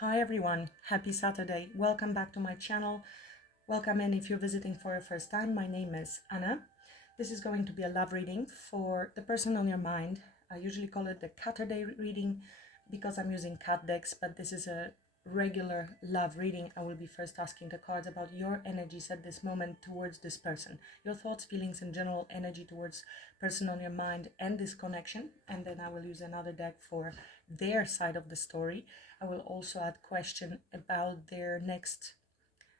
Hi everyone, happy Saturday. Welcome back to my channel. Welcome in if you're visiting for the first time. My name is Anna. This is going to be a love reading for the person on your mind. I usually call it the Caturday reading because I'm using cat decks, but this is a regular love reading. I will be first asking the cards about your energies at this moment towards this person, your thoughts, feelings, and general energy towards person on your mind and this connection, and then I will use another deck for their side of the story. I will also add question about their next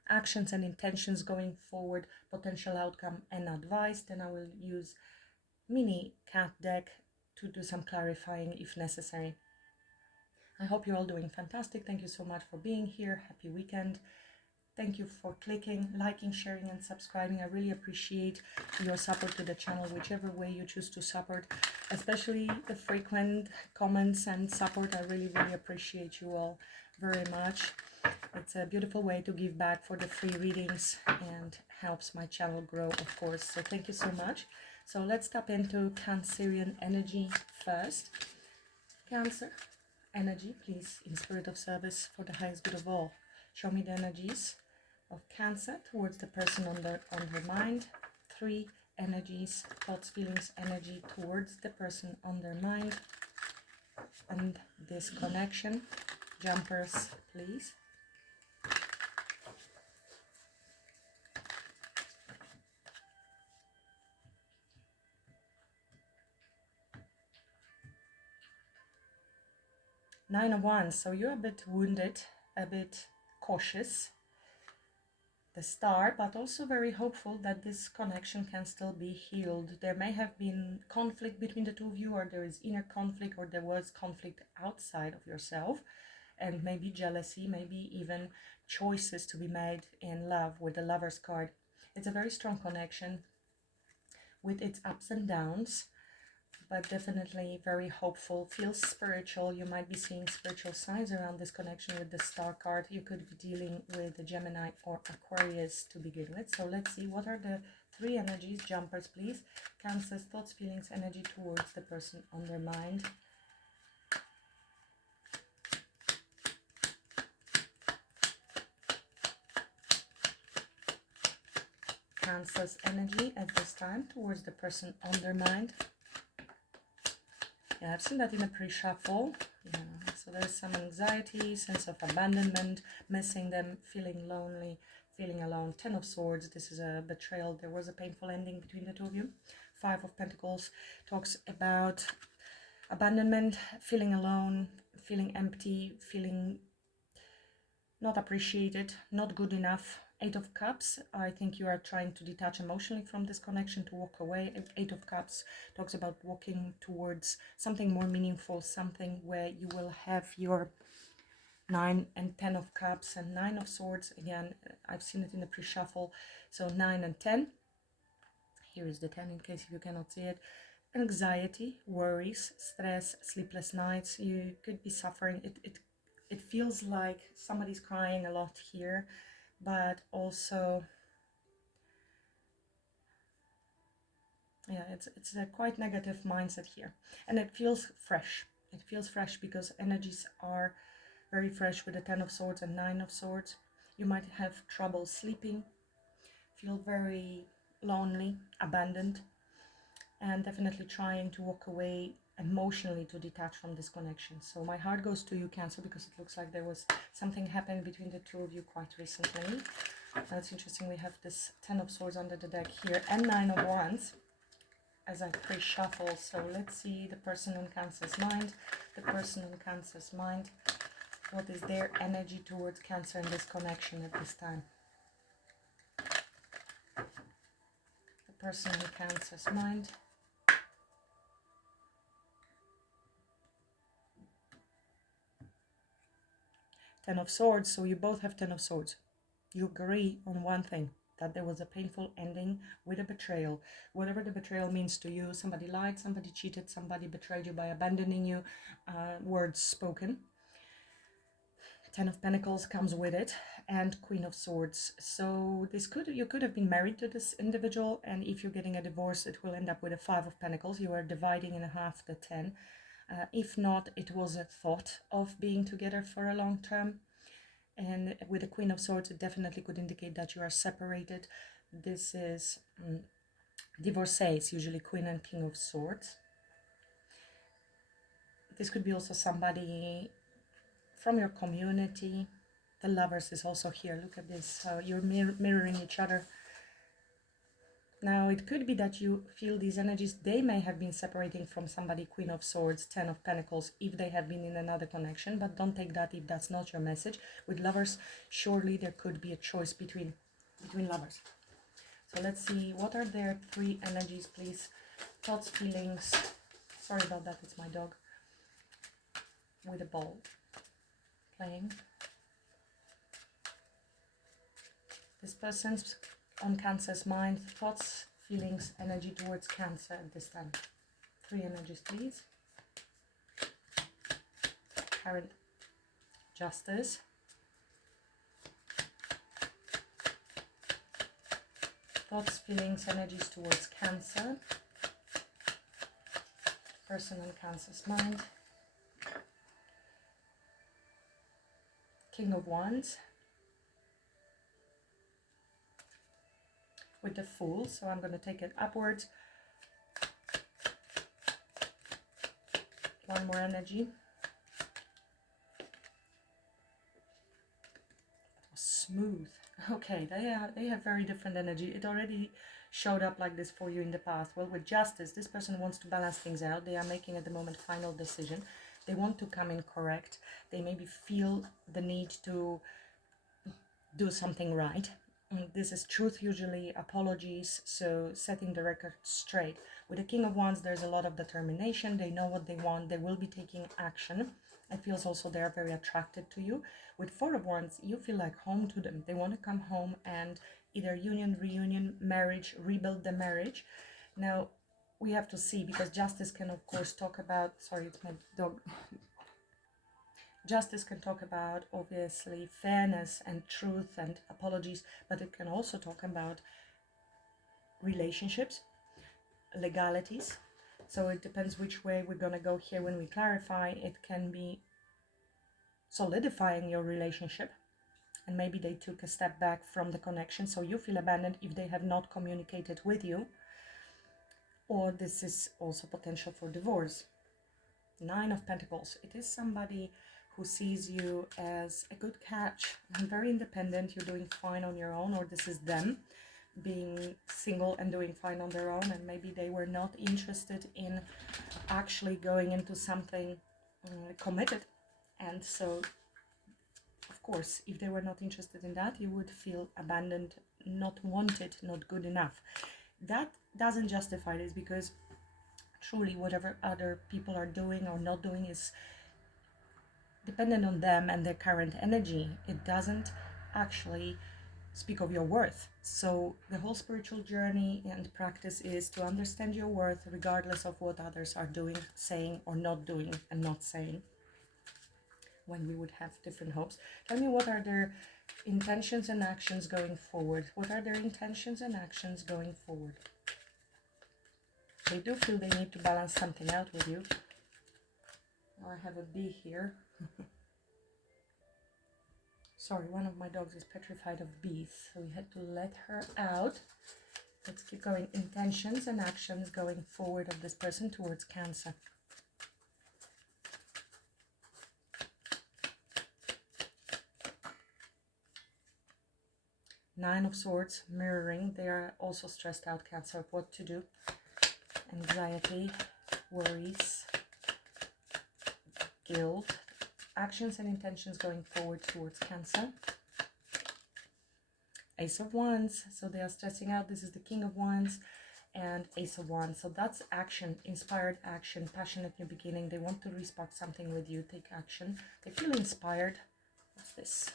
actions and intentions going forward, potential outcome and advice. Then I will use mini cat deck to do some clarifying if necessary. I hope you're all doing fantastic. Thank you so much for being here. Happy weekend. Thank you for clicking, liking, sharing, and subscribing. I really appreciate your support to the channel, whichever way you choose to support, especially the frequent comments and support. I really appreciate you all very much. It's a beautiful way to give back for the free readings and helps my channel grow, of course. So thank you so much. So let's tap into Cancerian energy first. Cancer energy, please, in spirit of service for the highest good of all. Show me the energies of Cancer towards the person on their mind. 3 energies, thoughts, feelings, energy towards the person on their mind. And this connection. Jumpers, please. Nine of Wands, so you're a bit wounded, a bit cautious. The Star, but also very hopeful that this connection can still be healed. There may have been conflict between the two of you, or there is inner conflict, or there was conflict outside of yourself, and maybe jealousy, maybe even choices to be made in love with the Lover's card. It's a very strong connection with its ups and downs, but definitely very hopeful. Feels spiritual. You might be seeing spiritual signs around this connection with the Star card. You could be dealing with a Gemini or Aquarius to begin with. So let's see, what are the 3 energies? Jumpers, please. Cancer's thoughts, feelings, energy towards the person on their mind. Cancer's energy at this time towards the person on their mind. Yeah, I've seen that in a pre-shuffle. Yeah, so there's some anxiety, sense of abandonment, missing them, feeling lonely, feeling alone. 10 of Swords, this is a betrayal. There was a painful ending between the two of you. 5 of Pentacles talks about abandonment, feeling alone, feeling empty, feeling not appreciated, not good enough. 8 of Cups, I think you are trying to detach emotionally from this connection, to walk away. 8 of Cups talks about walking towards something more meaningful, something where you will have your 9 and 10 of Cups and 9 of Swords. Again, I've seen it in the pre-shuffle. So 9 and 10. Here is the 10 in case you cannot see it. Anxiety, worries, stress, sleepless nights. You could be suffering. It feels like somebody's crying a lot here, but also, yeah, it's a quite negative mindset here, and it feels fresh. It feels fresh because energies are very fresh with the 10 of Swords and 9 of Swords. You might have trouble sleeping, feel very lonely, abandoned, and definitely trying to walk away emotionally, to detach from this connection. So my heart goes to you, Cancer, because it looks like there was something happening between the two of you quite recently. That's interesting. We have this 10 of Swords under the deck here and 9 of Wands as I pre-shuffle. So let's see the person on Cancer's mind. The person on Cancer's mind. What is their energy towards Cancer in this connection at this time? The person on Cancer's mind. Ten of Swords, so you both have 10 of Swords. You agree on one thing, that there was a painful ending with a betrayal. Whatever the betrayal means to you, somebody lied, somebody cheated, somebody betrayed you by abandoning you, words spoken. 10 of Pentacles comes with it, and Queen of Swords. So you could have been married to this individual, and if you're getting a divorce, it will end up with a 5 of Pentacles. You are dividing in half the 10. If not, it was a thought of being together for a long term. And with the Queen of Swords, it definitely could indicate that you are separated. This is divorcees, usually Queen and King of Swords. This could be also somebody from your community. The Lovers is also here. Look at this. You're mirroring each other. Now, it could be that you feel these energies. They may have been separating from somebody, Queen of Swords, Ten of Pentacles, if they have been in another connection. But don't take that if that's not your message. With Lovers, surely there could be a choice between lovers. So let's see, what are their 3 energies, please? Thoughts, feelings. Sorry about that, it's my dog with a ball playing. This person's on Cancer's mind, thoughts, feelings, energy towards Cancer at this time. 3 energies, please. Current, Justice. Thoughts, feelings, energies towards Cancer. Person on Cancer's mind. King of Wands. With the Fool, so I'm going to take it upwards. One more energy. That was smooth. Okay, they have very different energy. It already showed up like this for you in the past. Well, with Justice, this person wants to balance things out. They are making at the moment final decision. They want to come in correct. They maybe feel the need to do something right. This is truth, usually apologies, so setting the record straight. With the King of Wands, there's a lot of determination. They know what they want. They will be taking action. It feels also they're very attracted to you. With 4 of Wands, you feel like home to them. They want to come home and either union, reunion, marriage, rebuild the marriage. Now, we have to see, because Justice can, of course, talk about... Sorry, it's my dog. Justice can talk about, obviously, fairness and truth and apologies, but it can also talk about relationships, legalities. So it depends which way we're going to go here when we clarify. It can be solidifying your relationship, and maybe they took a step back from the connection, so you feel abandoned if they have not communicated with you. Or this is also potential for divorce. 9 of Pentacles. It is somebody who sees you as a good catch and very independent. You're doing fine on your own, or this is them being single and doing fine on their own, and maybe they were not interested in actually going into something committed. And so, of course, if they were not interested in that, you would feel abandoned, not wanted, not good enough. That doesn't justify this, because truly whatever other people are doing or not doing is dependent on them and their current energy. It doesn't actually speak of your worth. So the whole spiritual journey and practice is to understand your worth regardless of what others are doing, saying, or not doing and not saying, when we would have different hopes. Tell me, what are their intentions and actions going forward? What are their intentions and actions going forward? They do feel they need to balance something out with you. Oh, I have a bee here. Sorry, one of my dogs is petrified of bees, so we had to let her out. Let's keep going. Intentions and actions going forward of this person towards Cancer. Nine of Swords, mirroring. They are also stressed out, Cancer, what to do. Anxiety, worries, guilt. Actions and intentions going forward towards Cancer. Ace of Wands, so they are stressing out. This is the King of Wands and Ace of Wands. So that's action, inspired action, passionate new beginning. They want to respark something with you, take action. They feel inspired. What's this?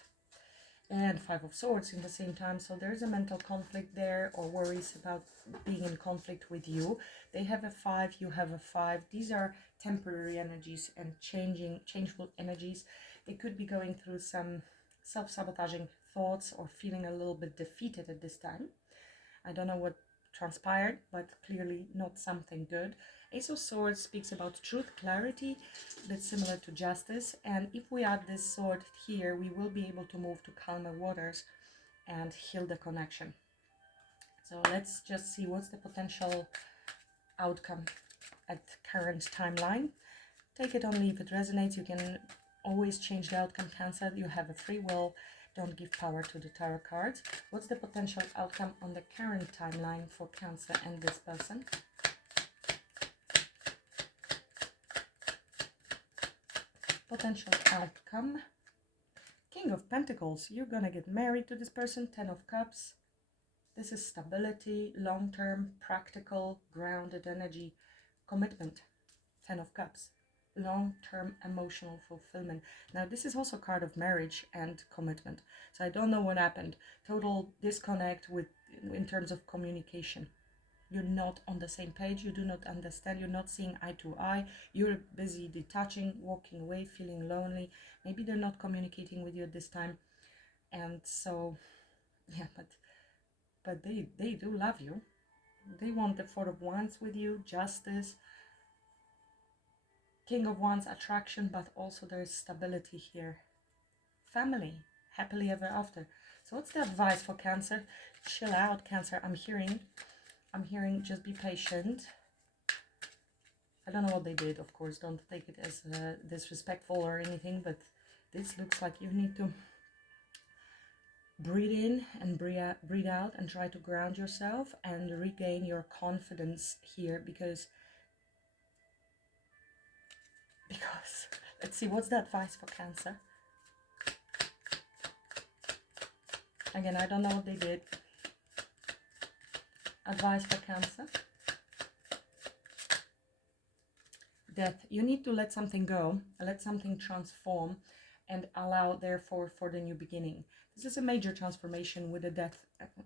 And Five of Swords in the same time. So there's a mental conflict there, or worries about being in conflict with you. They have a 5, you have a 5. These are temporary energies and changeful energies. They could be going through some self-sabotaging thoughts or feeling a little bit defeated at this time. I don't know what transpired, but clearly not something good. Ace of Swords speaks about truth, clarity, that's similar to justice. And if we add this sword here, we will be able to move to calmer waters and heal the connection. So let's just see what's the potential outcome at current timeline. Take it only if it resonates. You can always change the outcome, Cancer. You have a free will. Don't give power to the tarot cards. What's the potential outcome on the current timeline for Cancer and this person? Potential outcome. King of Pentacles. You're gonna get married to this person. 10 of Cups. This is stability, long-term, practical, grounded energy, commitment. 10 of Cups. Long-term emotional fulfillment. Now this is also a card of marriage and commitment. So I don't know what happened. Total disconnect in terms of communication. You're not on the same page. You do not understand. You're not seeing eye to eye. You're busy detaching, walking away, feeling lonely. Maybe they're not communicating with you at this time. And so, yeah, but they do love you. They want the Four of Wands with you, justice, King of Wands, attraction, but also there's stability here. Family, happily ever after. So what's the advice for Cancer? Chill out, Cancer. I'm hearing just be patient. I don't know what they did, of course. Don't take it as disrespectful or anything, but this looks like you need to breathe in and breathe out and try to ground yourself and regain your confidence here, because let's see, what's the advice for Cancer? Again, I don't know what they did. Advice for Cancer. Death. You need to let something go, let something transform, and allow, therefore, for the new beginning. This is a major transformation with a death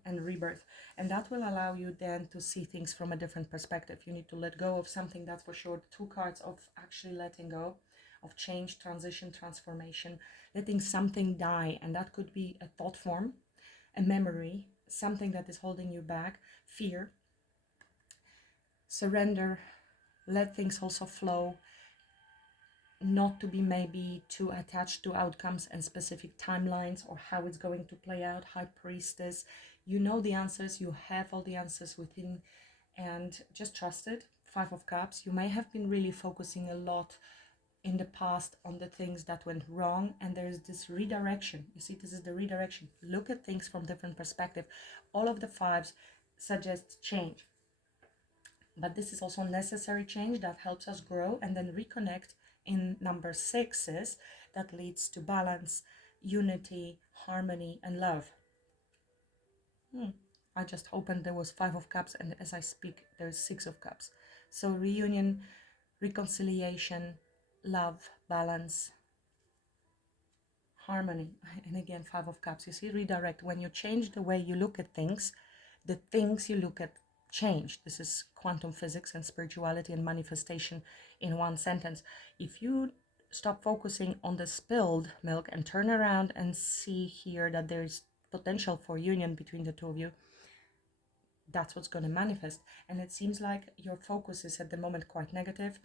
and rebirth, and that will allow you then to see things from a different perspective. You need to let go of something, that's for sure. 2 cards of actually letting go, of change, transition, transformation, letting something die, and that could be a thought form, a memory, something that is holding you back, fear, surrender, let things also flow, not to be maybe too attached to outcomes and specific timelines or how it's going to play out. High Priestess, you know the answers, you have all the answers within, and just trust it. 5 of Cups, you may have been really focusing a lot in the past on the things that went wrong, and there's this redirection. You see, this is the redirection. Look at things from different perspective. All of the 5s suggest change, but this is also necessary change that helps us grow and then reconnect in number 6s that leads to balance, unity, harmony, and love. I just opened, there was 5 of Cups, and as I speak there's 6 of Cups. So reunion, reconciliation, love, balance, harmony, and again 5 of Cups. You see, redirect. When you change the way you look at things, the things you look at change. This is quantum physics and spirituality and manifestation in one sentence. If you stop focusing on the spilled milk and turn around and see here that there's potential for union between the 2 of you, that's what's going to manifest. And it seems like your focus is at the moment quite negative.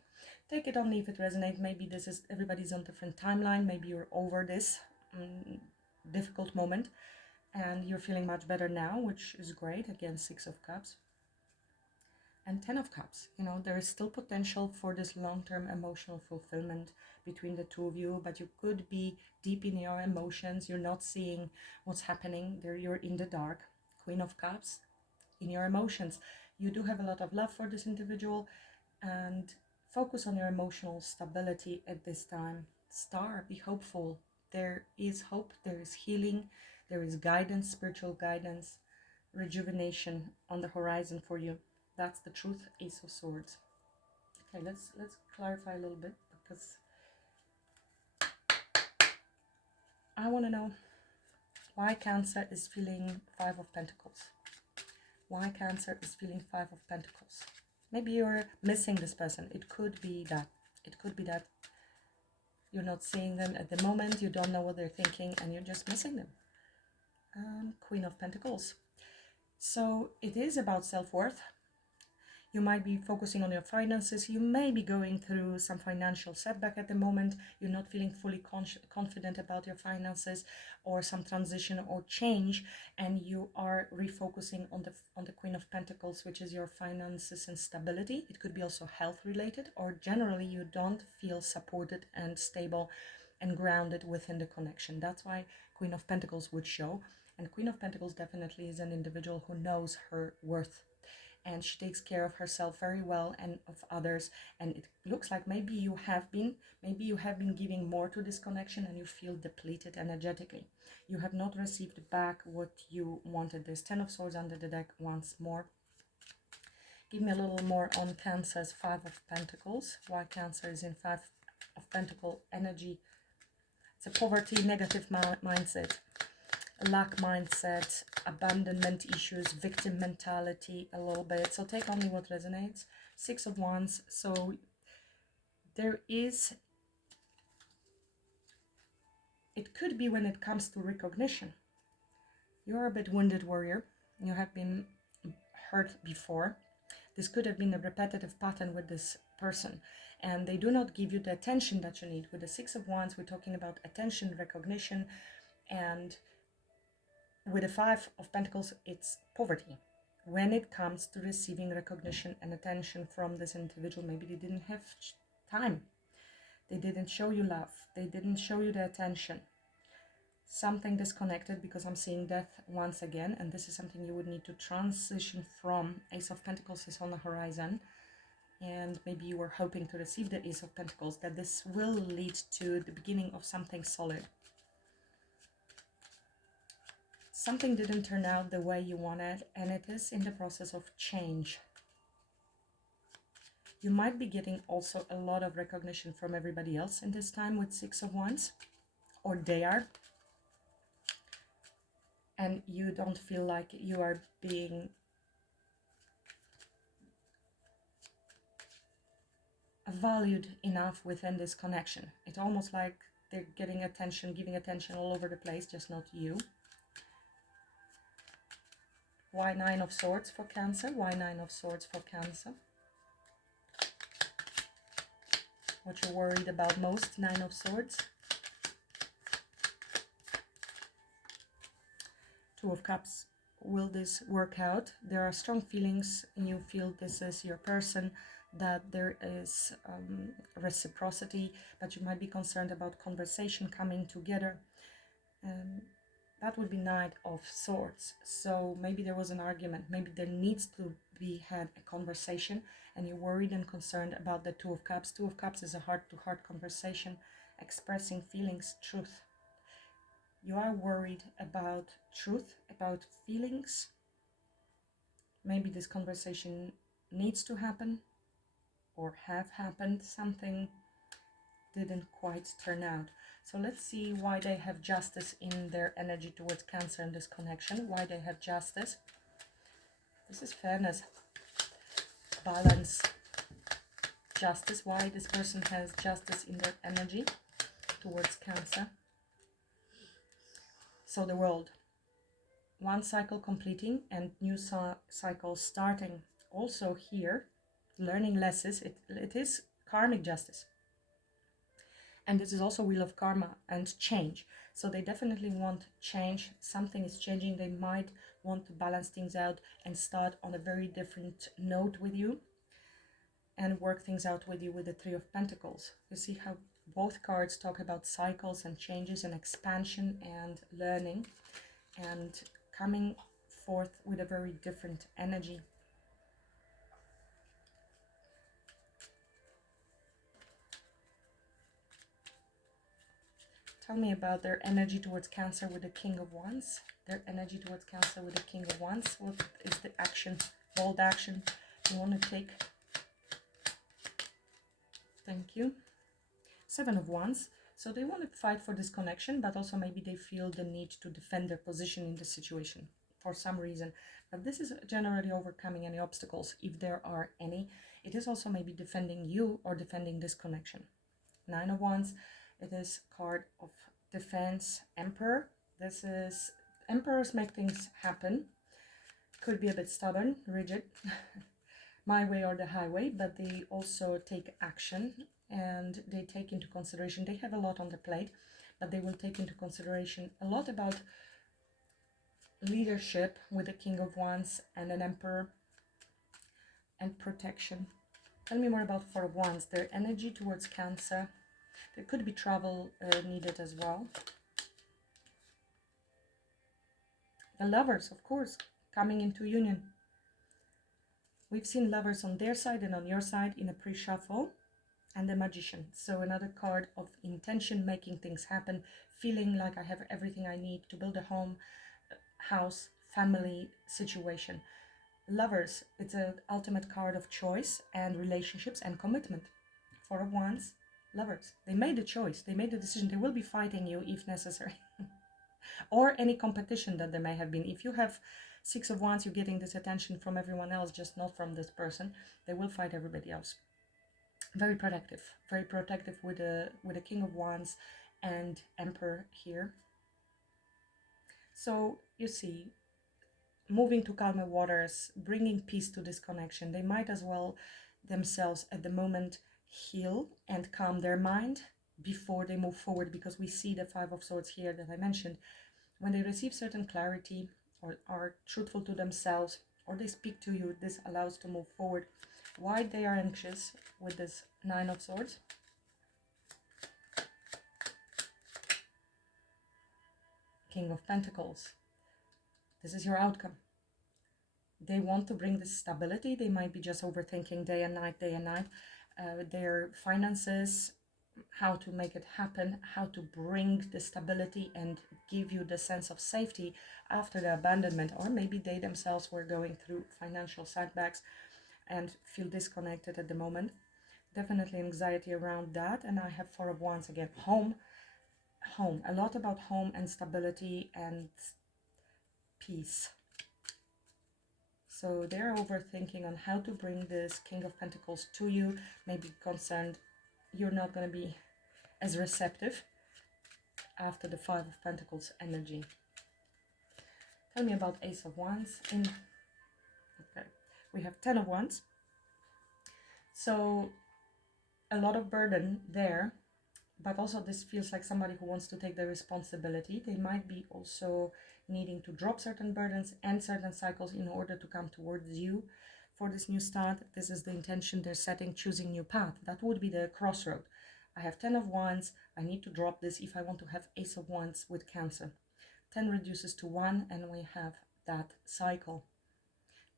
Take it only if it resonates. Maybe this is, everybody's on different timeline. Maybe you're over this difficult moment and you're feeling much better now, which is great. Again, 6 of Cups and 10 of Cups. You know, there is still potential for this long-term emotional fulfillment between the 2 of you, but you could be deep in your emotions. You're not seeing what's happening there. You're in the dark. Queen of Cups, in your emotions. You do have a lot of love for this individual, and focus on your emotional stability at this time. Star, be hopeful. There is hope, there is healing, there is guidance, spiritual guidance, rejuvenation on the horizon for you. That's the truth. Ace of Swords. Okay, let's clarify a little bit, because I want to know why Cancer is feeling 5 of Pentacles. Why Cancer is feeling 5 of Pentacles. Maybe you're missing this person. It could be that. It could be that you're not seeing them at the moment. You don't know what they're thinking and you're just missing them. Queen of Pentacles. So it is about self-worth. You might be focusing on your finances. You may be going through some financial setback at the moment. You're not feeling fully confident about your finances, or some transition or change, and you are refocusing on the Queen of Pentacles, which is your finances and stability. It could be also health related, or generally you don't feel supported and stable and grounded within the connection. That's why Queen of Pentacles would show. And Queen of Pentacles definitely is an individual who knows her worth, and she takes care of herself very well and of others. And it looks like maybe you have been giving more to this connection, and you feel depleted energetically. You have not received back what you wanted. There's 10 of Swords under the deck once more. Give me a little more on Cancer's 5 of Pentacles. Why Cancer is in 5 of Pentacle energy. It's a poverty, negative mindset, lack mindset, abandonment issues, victim mentality a little bit. So take only what resonates. 6 of Wands. So there is, it could be when it comes to recognition. You're a bit wounded warrior. You have been hurt before. This could have been a repetitive pattern with this person, and they do not give you the attention that you need. With the 6 of Wands, we're talking about attention, recognition, and with the 5 of Pentacles, it's poverty. When it comes to receiving recognition and attention from this individual, maybe they didn't have time. They didn't show you love. They didn't show you the attention. Something disconnected, because I'm seeing death once again, and this is something you would need to transition from. Ace of Pentacles is on the horizon, and maybe you were hoping to receive the Ace of Pentacles, that this will lead to the beginning of something solid. Something didn't turn out the way you wanted, and it is in the process of change. You might be getting also a lot of recognition from everybody else in this time with 6 of Wands, or they are. And you don't feel like you are being valued enough within this connection. It's almost like they're getting attention, giving attention all over the place, just not you. Why 9 of Swords for Cancer? Why 9 of Swords for Cancer? What you're worried about most? 9 of Swords. 2 of Cups. Will this work out? There are strong feelings, and you feel this is your person, that there is reciprocity, but you might be concerned about conversation coming together. That would be Knight of Swords. So maybe there was an argument, maybe there needs to be had a conversation, and you're worried and concerned about the 2 of Cups. 2 of Cups is a heart-to-heart conversation, expressing feelings, truth. You are worried about truth, about feelings. Maybe this conversation needs to happen or have happened. Something didn't quite turn out. So let's see why they have Justice in their energy towards Cancer in this connection. Why they have Justice. This is fairness, balance, justice. Why this person has Justice in their energy towards Cancer. So the World. One cycle completing and new cycle starting. Also here, learning lessons. It is karmic justice. And this is also Wheel of Karma and change. So they definitely want change. Something is changing. They might want to balance things out and start on a very different note with you, and work things out with you with the 3 of Pentacles. You see how both cards talk about cycles and changes and expansion and learning, and coming forth with a very different energy. Tell me about their energy towards Cancer with the King of Wands. Their energy towards Cancer with the King of Wands. What is the action, bold action you want to take? Thank you. 7 of Wands. So they want to fight for this connection, but also maybe they feel the need to defend their position in the situation for some reason. But this is generally overcoming any obstacles, if there are any. It is also maybe defending you or defending this connection. 9 of Wands. It is card of defense. Emperor. This is, emperors make things happen. Could be a bit stubborn, rigid. my way or the highway, but they also take action and they take into consideration, they have a lot on their plate, but they will take into consideration a lot about leadership with the King of Wands and an Emperor and protection. Tell me more about Four of Wands, their energy towards Cancer. There could be travel needed as well. The Lovers, of course, coming into union. We've seen Lovers on their side and on your side in a pre-shuffle, and the Magician. So another card of intention, making things happen, feeling like I have everything I need to build a home, house, family situation. Lovers, it's an ultimate card of choice and relationships and commitment. Four of Wands, Lovers. They made a choice, they made a decision. They will be fighting you if necessary. Or any competition that there may have been. If you have Six of Wands, you're getting this attention from everyone else, just not from this person. They will fight everybody else. Very protective with the King of Wands and Emperor here. So you see, moving to calmer waters, bringing peace to this connection. They might as well themselves at the moment heal and calm their mind before they move forward, because we see the Five of Swords here that I mentioned. When they receive certain clarity or are truthful to themselves, or they speak to you, this allows to move forward. Why they are anxious with this Nine of Swords? King of Pentacles. This is your outcome. They want to bring this stability. They might be just overthinking day and night, their finances, how to make it happen, how to bring the stability and give you the sense of safety after the abandonment, or maybe they themselves were going through financial setbacks and feel disconnected at the moment. Definitely anxiety around that. And I have Four of Wands again. Home, a lot about home and stability and peace. So they're overthinking on how to bring this King of Pentacles to you, maybe concerned you're not going to be as receptive after the Five of Pentacles energy. Tell me about Ace of Wands. Okay, we have Ten of Wands. So a lot of burden there, but also this feels like somebody who wants to take the responsibility. They might be also needing to drop certain burdens and certain cycles in order to come towards you for this new start. This is the intention they're setting, choosing new path. That would be the crossroad. I have Ten of Wands. I need to drop this if I want to have Ace of Wands with Cancer. 10 reduces to 1, and we have that cycle.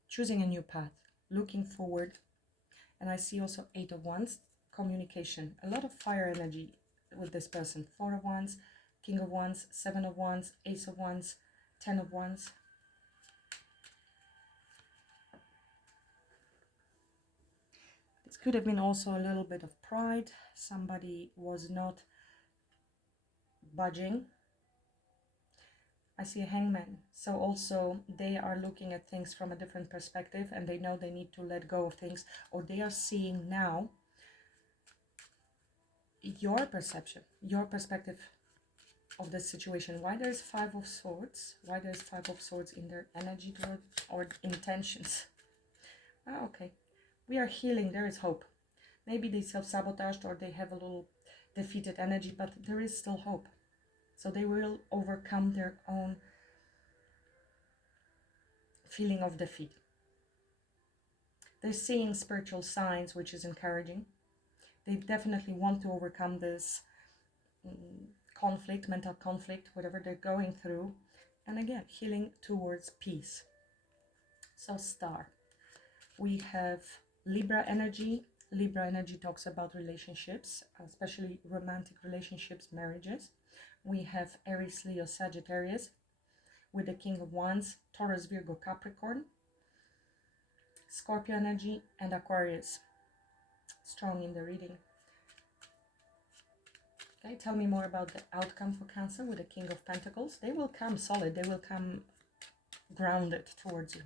Choosing a new path, looking forward. And I see also 8 of Wands, communication. A lot of fire energy with this person. 4 of Wands, King of Wands, 7 of Wands, Ace of Wands, 10 of Wands. This could have been also a little bit of pride. Somebody was not budging. I see a Hangman. So also they are looking at things from a different perspective, and they know they need to let go of things, or they are seeing now your perception, your perspective of this situation. Why there's Five of Swords? Why there's Five of Swords in their energy toward, or intentions? Ah, okay. We are healing. There is hope. Maybe they self-sabotaged or they have a little defeated energy, but there is still hope. So they will overcome their own feeling of defeat. They're seeing spiritual signs, which is encouraging. They definitely want to overcome this conflict, mental conflict, whatever they're going through. And again, healing towards peace. So Star. We have Libra energy. Libra energy talks about relationships, especially romantic relationships, marriages. We have Aries, Leo, Sagittarius with the King of Wands, Taurus, Virgo, Capricorn, Scorpio energy, and Aquarius. Strong in the reading. Okay, tell me more about the outcome for Cancer with the King of Pentacles. They will come solid. They will come grounded towards you.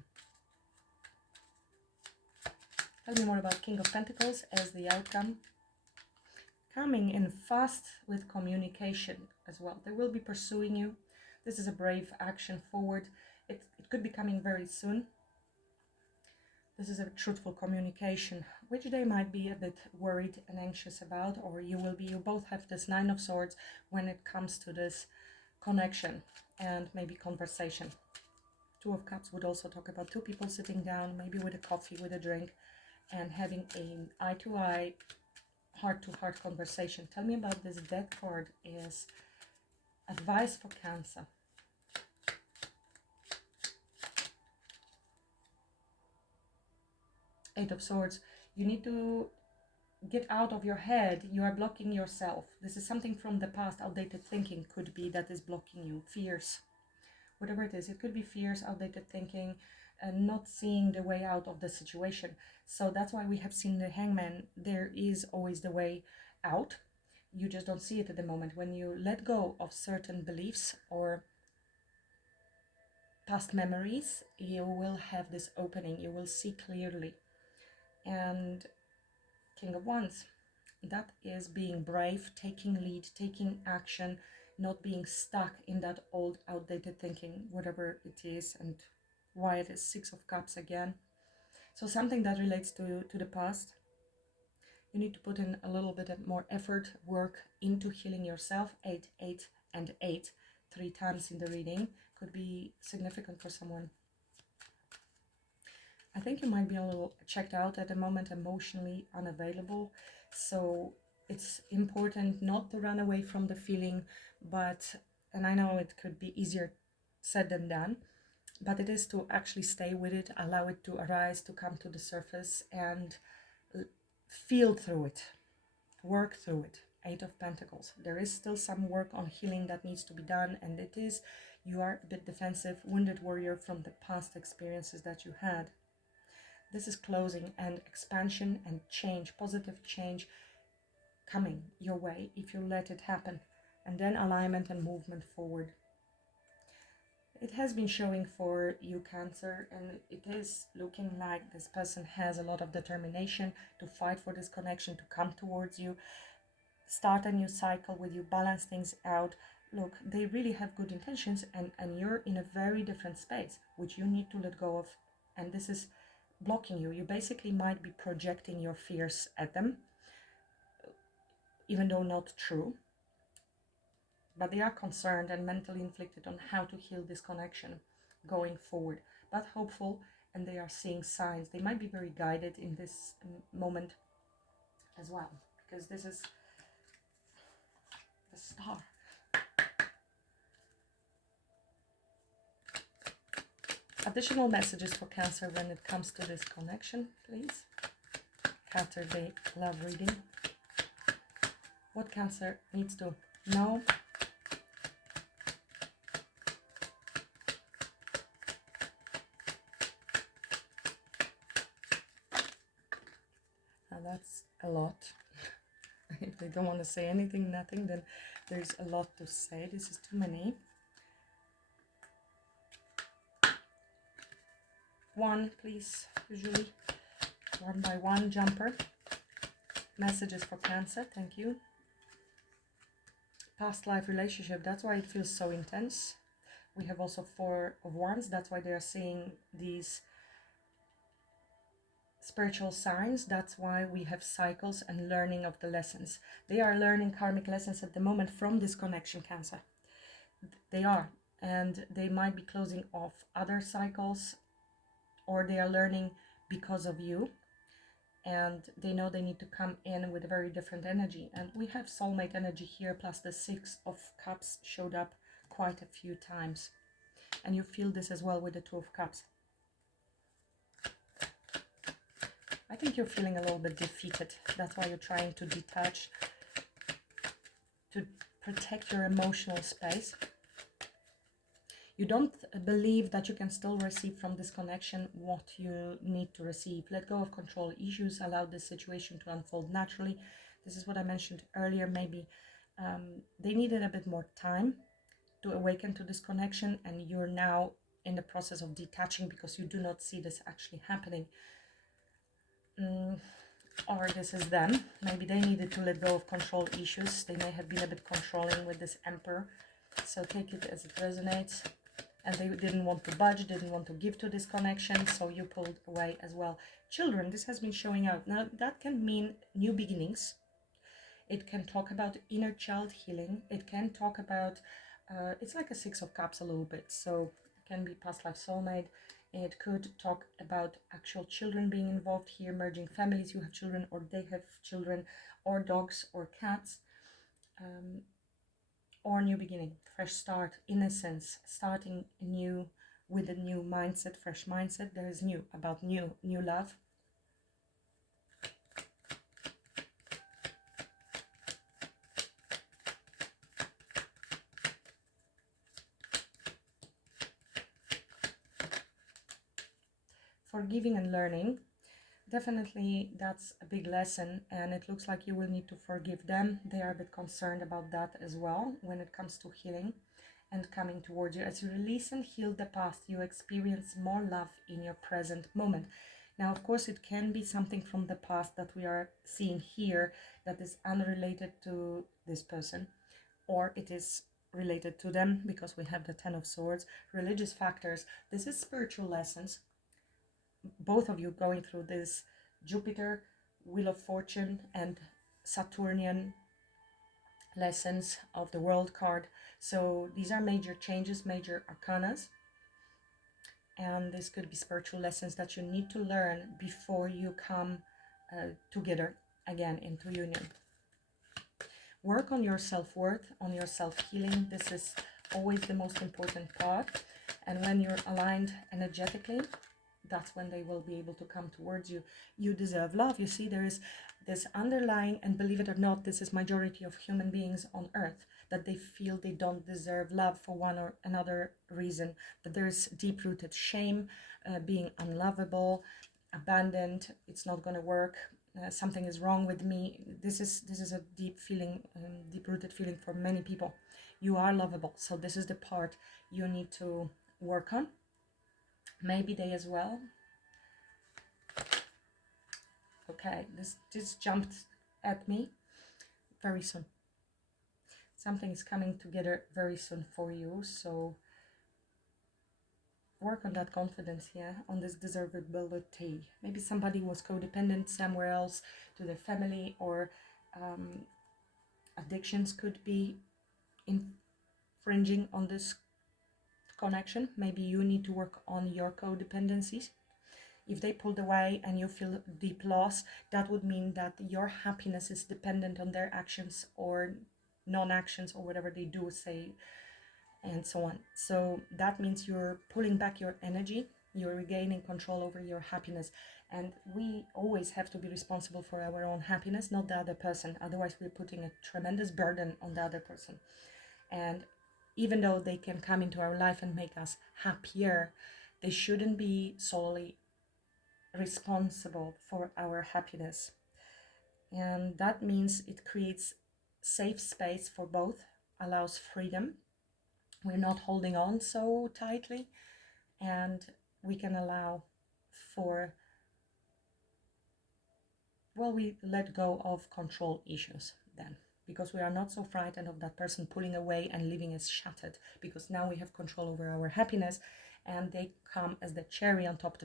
Tell me more about King of Pentacles as the outcome. Coming in fast with communication as well. They will be pursuing you. This is a brave action forward. It could be coming very soon. This is a truthful communication, which they might be a bit worried and anxious about, or you will be. You both have this Nine of Swords when it comes to this connection and maybe conversation. Two of Cups would also talk about two people sitting down, maybe with a coffee, with a drink, and having an eye-to-eye, heart-to-heart conversation. Tell me about this. Death card is advice for Cancer. Eight of Swords. You need to get out of your head. You are blocking yourself. This is something from the past. Outdated thinking could be that is blocking you. Fears. Whatever it is. It could be fears, outdated thinking, and not seeing the way out of the situation. So that's why we have seen the Hangman. There is always the way out. You just don't see it at the moment. When you let go of certain beliefs or past memories, you will have this opening. You will see clearly. And King of Wands, that is being brave, taking lead, taking action, not being stuck in that old outdated thinking, whatever it is, and why it is. Six of Cups again. So something that relates to the past. You need to put in a little bit more effort, work into healing yourself. 8, 8, and 8, 3 times in the reading could be significant for someone. I think you might be a little checked out at the moment, emotionally unavailable. So it's important not to run away from the feeling, and I know it could be easier said than done, but it is to actually stay with it, allow it to arise, to come to the surface, and feel through it, work through it. 8 of Pentacles. There is still some work on healing that needs to be done, and it is, you are a bit defensive, wounded warrior from the past experiences that you had. This is closing and expansion and change, positive change coming your way if you let it happen. And then alignment and movement forward. It has been showing for you, Cancer, and it is looking like this person has a lot of determination to fight for this connection, to come towards you, start a new cycle with you, balance things out. Look, they really have good intentions, and you're in a very different space, which you need to let go of. And this is blocking you. You basically might be projecting your fears at them, even though not true. But they are concerned and mentally inflicted on how to heal this connection going forward. But hopeful, and they are seeing signs. They might be very guided in this moment as well, because this is the Star. Additional messages for Cancer when it comes to this connection, please. Caturday Love Reading. What Cancer needs to know. Now that's a lot. If they don't want to say anything, nothing, then there's a lot to say. This is too many. 1, please, usually 1 by 1 jumper. Messages for Cancer, thank you. Past life relationship, that's why it feels so intense. We have also 4 of Wands, that's why they are seeing these spiritual signs. That's why we have cycles and learning of the lessons. They are learning karmic lessons at the moment from this connection, Cancer. They are, and they might be closing off other cycles, or they are learning because of you, and they know they need to come in with a very different energy. And we have soulmate energy here, plus the 6 of Cups showed up quite a few times, and you feel this as well with the 2 of Cups. I think you're feeling a little bit defeated. That's why you're trying to detach, to protect your emotional space. You don't believe that you can still receive from this connection what you need to receive. Let go of control issues. Allow this situation to unfold naturally. This is what I mentioned earlier. Maybe they needed a bit more time to awaken to this connection, and you're now in the process of detaching because you do not see this actually happening. Or this is them. Maybe they needed to let go of control issues. They may have been a bit controlling with this Emperor. So take it as it resonates. and they didn't want to budge, didn't want to give to this connection, so you pulled away as well. Children, this has been showing out. Now, that can mean new beginnings. It can talk about inner child healing. It can talk about, it's like a Six of Cups a little bit. So it can be past life soulmate. It could talk about actual children being involved here, merging families. You have children or they have children, or dogs or cats, or new beginning, fresh start, innocence, starting new with a new mindset, fresh mindset. There is new, about new love. Forgiving and learning, definitely that's a big lesson, and it looks like you will need to forgive them. They are a bit concerned about that as well when it comes to healing and coming towards you. As you release and heal the past, you experience more love in your present moment. Now, of course, it can be something from the past that we are seeing here that is unrelated to this person, or it is related to them because we have the Ten of Swords. Religious factors, this is spiritual lessons. Both of you going through this Jupiter, Wheel of Fortune, and Saturnian lessons of the World card. So these are major changes, major arcanas, and this could be spiritual lessons that you need to learn before you come together again into union. Work on your self-worth, on your self-healing. This is always the most important part, and when you're aligned energetically, that's when they will be able to come towards you. You deserve love. You see, there is this underlying, and believe it or not, this is majority of human beings on earth, that they feel they don't deserve love for one or another reason, that there's deep-rooted shame, being unlovable, abandoned, it's not going to work, something is wrong with me. This is a deep feeling, deep-rooted feeling for many people. You are lovable, so this is the part you need to work on. Maybe they as well. Okay, this jumped at me. Very soon. Something is coming together very soon for you, so work on that confidence here, on this deservability. Maybe somebody was codependent somewhere else to their family, or addictions could be infringing on this connection. Maybe you need to work on your codependencies. If they pulled away and you feel deep loss, that would mean that your happiness is dependent on their actions or non-actions, or whatever they do, say, and so on. So that means you're pulling back your energy, you're regaining control over your happiness. And we always have to be responsible for our own happiness, not the other person. Otherwise, we're putting a tremendous burden on the other person. And even though they can come into our life and make us happier, they shouldn't be solely responsible for our happiness. And that means it creates safe space for both, allows freedom. We're not holding on so tightly, and we can allow for, well, we let go of control issues then, because we are not so frightened of that person pulling away and leaving us shattered, because now we have control over our happiness, and they come as the cherry on top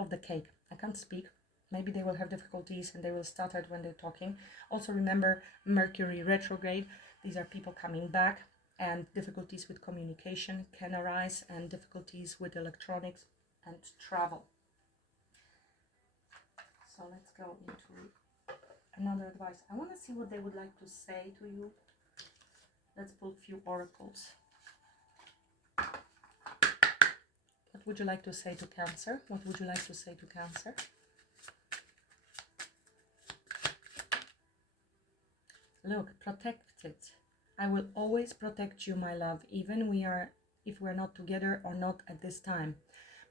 of the cake. I can't speak. Maybe they will have difficulties and they will stutter when they're talking. Also remember, Mercury retrograde. These are people coming back, and difficulties with communication can arise, and difficulties with electronics and travel. So let's go into another advice. I want to see what they would like to say to you. Let's pull a few oracles. What would you like to say to Cancer? What would you like to say to Cancer? Look, protected. I will always protect you, my love, even if we're not together or not at this time.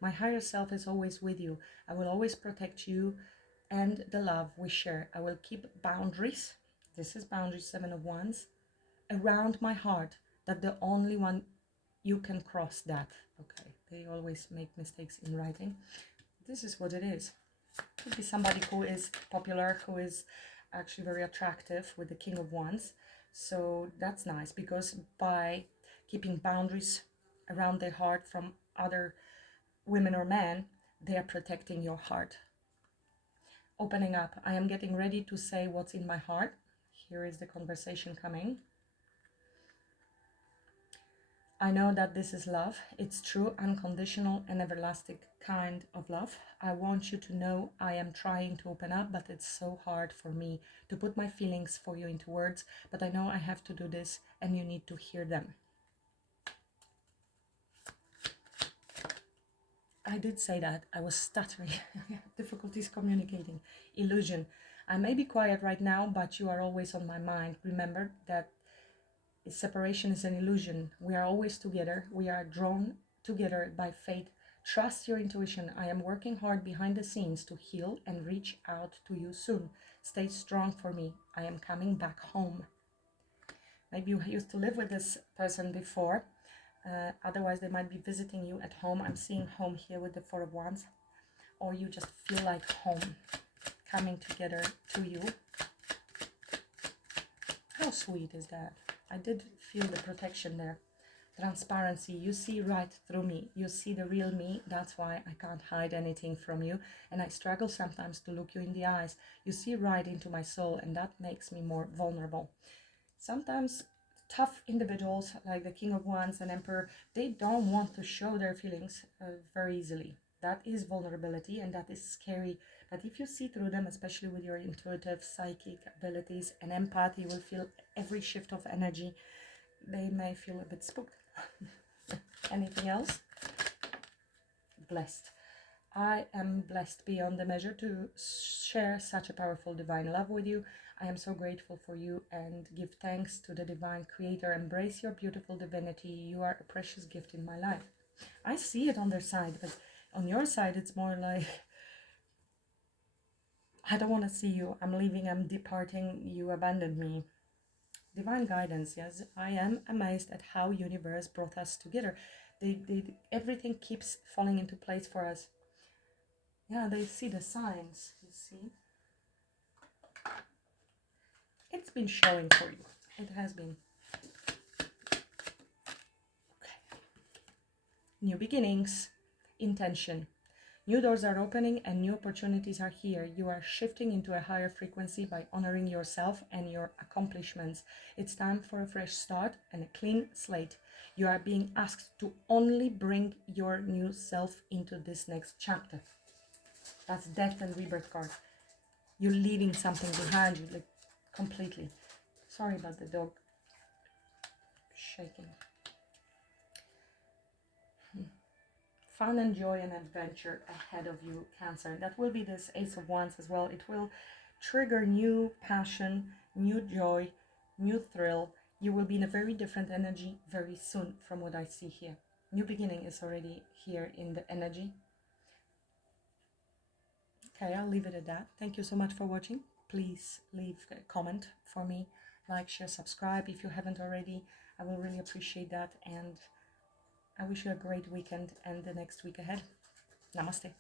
My higher self is always with you. I will always protect you and the love we share. I will keep boundaries. This is boundaries, Seven of Wands, around my heart, that the only one you can cross that. Okay, they always make mistakes in writing. This is what it is. Could be somebody who is popular, who is actually very attractive, with the King of Wands. So that's nice, because by keeping boundaries around their heart from other women or men, they are protecting your heart. Opening up. I am getting ready to say what's in my heart. Here is the conversation coming. I know that this is love. It's true, unconditional, and everlasting kind of love. I want you to know I am trying to open up, but it's so hard for me to put my feelings for you into words. But I know I have to do this, and you need to hear them. I did say that. I was stuttering. Difficulties communicating. Illusion. I may be quiet right now, but you are always on my mind. Remember that separation is an illusion. We are always together. We are drawn together by fate. Trust your intuition. I am working hard behind the scenes to heal and reach out to you soon. Stay strong for me. I am coming back home. Maybe you used to live with this person before. Otherwise, they might be visiting you at home. I'm seeing home here with the Four of Wands. Or you just feel like home coming together to you. How sweet is that? I did feel the protection there. Transparency. You see right through me. You see the real me. That's why I can't hide anything from you. And I struggle sometimes to look you in the eyes. You see right into my soul, and that makes me more vulnerable. Sometimes tough individuals like the King of Wands and Emperor, they don't want to show their feelings very easily. That is vulnerability, and that is scary. But if you see through them, especially with your intuitive psychic abilities and empath, you will feel every shift of energy. They may feel a bit spooked. Anything else? Blessed. I am blessed beyond the measure to share such a powerful divine love with you. I am so grateful for you and give thanks to the divine creator. Embrace your beautiful divinity. You are a precious gift in my life. I see it on their side, but on your side, it's more like, I don't want to see you. I'm leaving. I'm departing. You abandoned me. Divine guidance. Yes, I am amazed at how universe brought us together. Everything keeps falling into place for us. Yeah, they see the signs, you see. It's been showing for you. It has been. Okay. New beginnings, intention. New doors are opening and new opportunities are here. You are shifting into a higher frequency by honoring yourself and your accomplishments. It's time for a fresh start and a clean slate. You are being asked to only bring your new self into this next chapter. That's death and rebirth card. You're leaving something behind you, like completely. Sorry about the dog shaking. Fun and joy and adventure ahead of you, Cancer. That will be this Ace of Wands as well. It will trigger new passion, new joy, new thrill. You will be in a very different energy very soon from what I see here. New beginning is already here in the energy. Okay, I'll leave it at that. Thank you so much for watching. Please leave a comment for me. Like, share, subscribe if you haven't already. I will really appreciate that. And I wish you a great weekend and the next week ahead. Namaste.